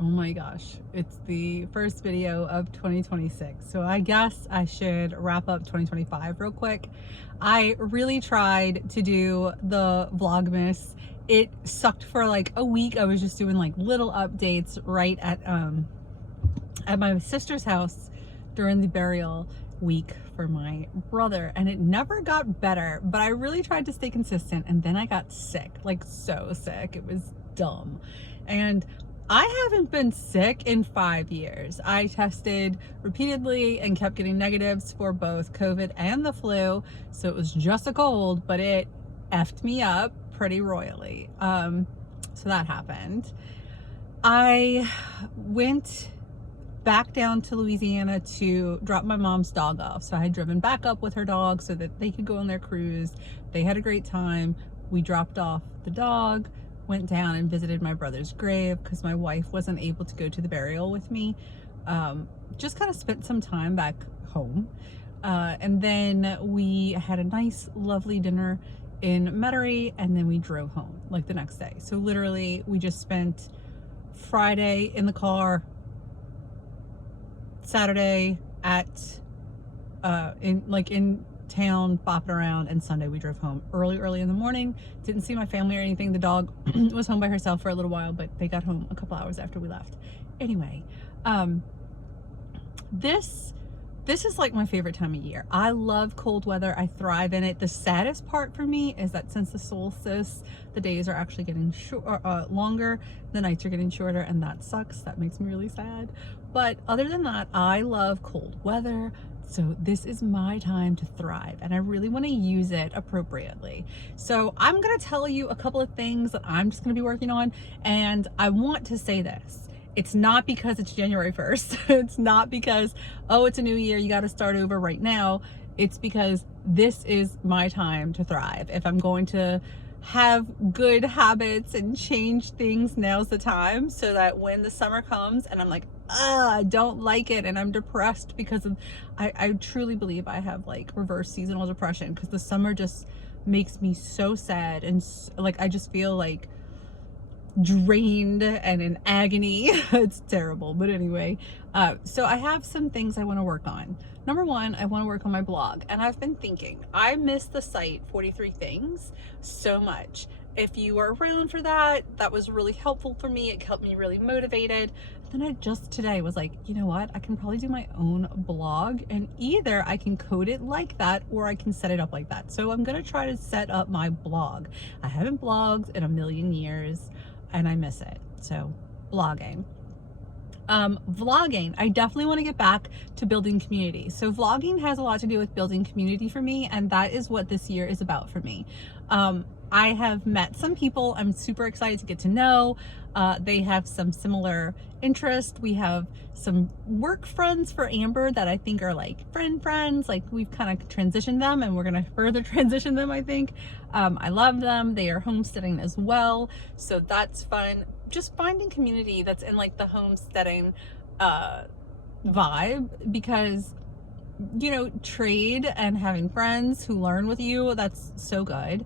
Oh my gosh, it's the first video of 2026. So I guess I should wrap up 2025 real quick. I really tried to do the Vlogmas. It sucked for like a week. I was just doing like little updates right at my sister's house during the burial week for my brother, and it never got better, but I really tried to stay consistent, and then I got sick, like so sick. It was dumb. And I haven't been sick in 5 years. I tested repeatedly and kept getting negatives for both COVID and the flu, so it was just a cold, but it effed me up pretty royally. So that happened. I went back down to Louisiana to drop my mom's dog off. So I had driven back up with her dog so that they could go on their cruise. They had a great time. We dropped off the dog, went down and visited my brother's grave because my wife wasn't able to go to the burial with me. Just kind of spent some time back home. And then we had a nice, lovely dinner in Metairie, and then we drove home like the next day. So literally we just spent Friday in the car, Saturday at in town bopping around, and Sunday we drove home early in the morning. Didn't see my family or anything. The dog was home by herself for a little while, but they got home a couple hours after we left. Anyway, this is like my favorite time of year. I love cold weather. I thrive in it. The saddest part for me is that since the solstice, the days are actually getting longer, the nights are getting shorter, and that sucks. That makes me really sad. But other than that, I love cold weather. So this is my time to thrive, and I really want to use it appropriately. So I'm going to tell you a couple of things that I'm just going to be working on, and I want to say this. It's not because it's January 1st. It's not because, oh, it's a new year, you got to start over right now. It's because this is my time to thrive. If I'm going to have good habits and change things, now's the time, so that when the summer comes and I'm like, I don't like it and I'm depressed because of, I truly believe I have like reverse seasonal depression, because the summer just makes me so sad, and like I just feel like drained and in agony. It's terrible, but anyway, so I have some things I want to work on. Number one, I want to work on my blog, and I've been thinking, I miss the site 43 Things so much. If you were around for that, that was really helpful for me. It kept me really motivated. Then I just today was like, you know what, I can probably do my own blog, and either I can code it like that or I can set it up like that. So I'm gonna try to set up my blog. I haven't blogged in a million years and I miss it. So blogging. Vlogging, I definitely want to get back to building community. So vlogging has a lot to do with building community for me, and that is what this year is about for me. I have met some people I'm super excited to get to know. They have some similar interest. We have some work friends for Amber that I think are like friends. Like we've kind of transitioned them, and we're going to further transition them, I think. I love them. They are homesteading as well, so that's fun. Just finding community that's in like the homesteading vibe, because you know, trade and having friends who learn with you, that's so good.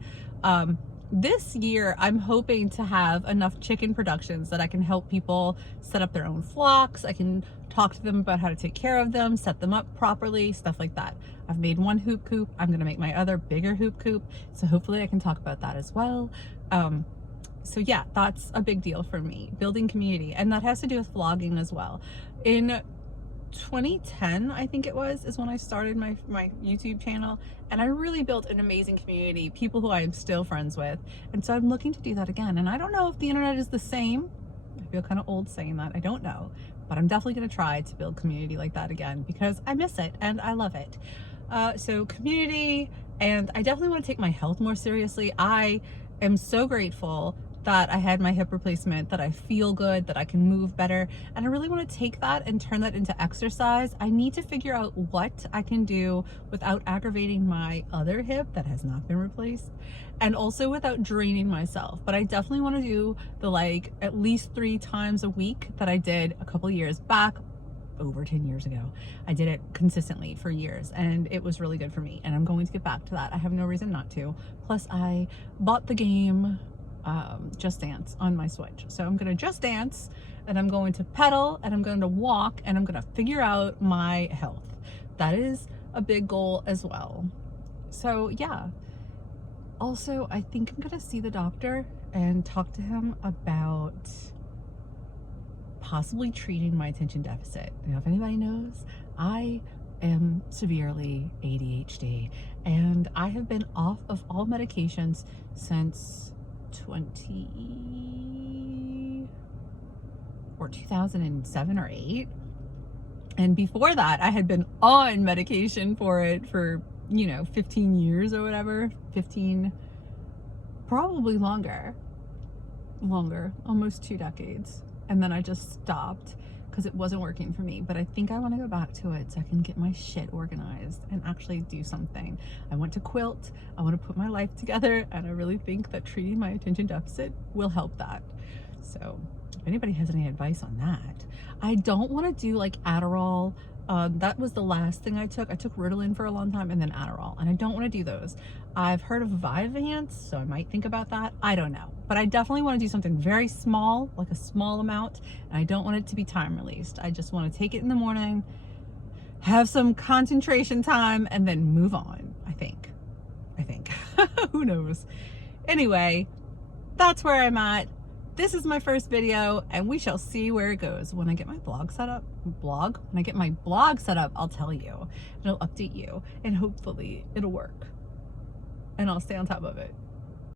This year I'm hoping to have enough chicken productions that I can help people set up their own flocks. I can talk to them about how to take care of them, set them up properly, stuff like that. I've made one hoop coop. I'm gonna make my other bigger hoop coop, so hopefully I can talk about that as well. So yeah, that's a big deal for me, building community, and that has to do with vlogging as well. In 2010, I think it was, is when I started my YouTube channel, and I really built an amazing community, people who I am still friends with, and so I'm looking to do that again. And I don't know if the internet is the same. I feel kind of old saying that, I don't know, but I'm definitely going to try to build community like that again, because I miss it and I love it. So community, and I definitely want to take my health more seriously. I am so grateful that I had my hip replacement, that I feel good, that I can move better, and I really want to take that and turn that into exercise. I need to figure out what I can do without aggravating my other hip that has not been replaced, and also without draining myself. But I definitely want to do the like at least 3 times a week that I did a couple years back, over 10 years ago. I did it consistently for years, and it was really good for me, and I'm going to get back to that. I have no reason not to. Plus I bought the game Just Dance on my Switch. So I'm gonna Just Dance, and I'm going to pedal, and I'm going to walk, and I'm gonna figure out my health. That is a big goal as well. So yeah. Also, I think I'm gonna see the doctor and talk to him about possibly treating my attention deficit. Now, if anybody knows, I am severely ADHD, and I have been off of all medications since 2007 or 8. And before that, I had been on medication for it for, 15 years or whatever. 15, probably longer, almost 2 decades. And then I just stopped because it wasn't working for me. But I think I want to go back to it so I can get my shit organized and actually do something. I want to quilt, I want to put my life together, and I really think that treating my attention deficit will help that. So if anybody has any advice on that. I don't want to do like Adderall. That was the last thing I took. I took Ritalin for a long time and then Adderall, and I don't want to do those. I've heard of Vyvanse, so I might think about that. I don't know, but I definitely want to do something very small, like a small amount, and I don't want it to be time released. I just want to take it in the morning, have some concentration time, and then move on. I think who knows. Anyway, that's where I'm at. This is my first video, and we shall see where it goes. When I get my blog set up, when I get my blog set up, I'll tell you, and I'll update you, and hopefully it'll work, and I'll stay on top of it.